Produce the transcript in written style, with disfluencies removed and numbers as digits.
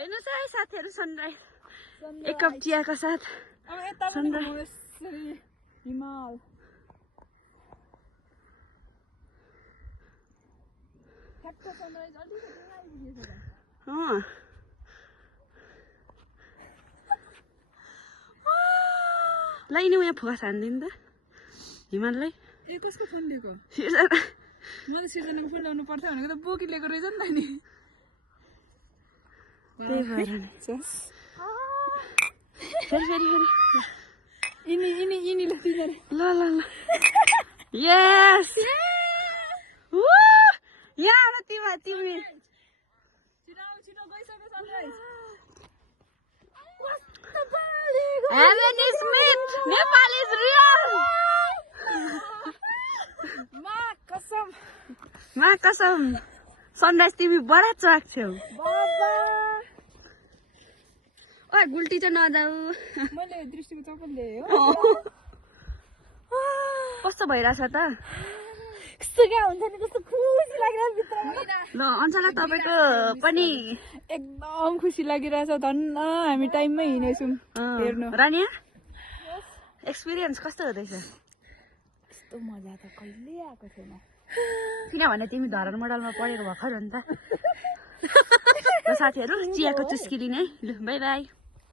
हेर्नुहोस् है साथीहरू सनराइज एक कप चियाको साथ अब यता पनि यसरी हिमाल ठ्याक्क सनराइज अलिकति आइपुगेछ ल नि यहाँ फुवा हान्दिनु त हिमाललाई ए कसको फोन लिएको म त सिर्जनाको फोन ल्याउनु पर्छ भनेको त बोकी लिएको रहेछ नि त नि त्यही भएर नि फेरि फेरि फेरि यिनी ल तिनीहरू ल ल ल यस यहाँ आउन तिमी छिटो गइसक्यो sunrise Heaven is myth. Nepal is real. मा कसम सनराइज तिमी बडा चाक छौ ओए गुल्टी चाहिँ नजाऊ मैले दृष्टिको चप्पल ल्याएँ हो कस्तो भइरहेछ त कस्तो क्या हुन्छ नि कस्तो खुसी लागिरहेछ भित्रमा ल अञ्चला तपाईको पनि एकदम खुसी लागिरहेछ धन्न हामी टाइममै हिँडेछौँ हेर्नु रानिया एक्सपिरियन्स कस्तो हुँदैछ यस्तो मजा त कहिले आएको छैन किनभने तिमी धरान मोडलमा पढेको भर्खर हो नि त साथीहरू चियाको चुस्की लिने ल बाई बाई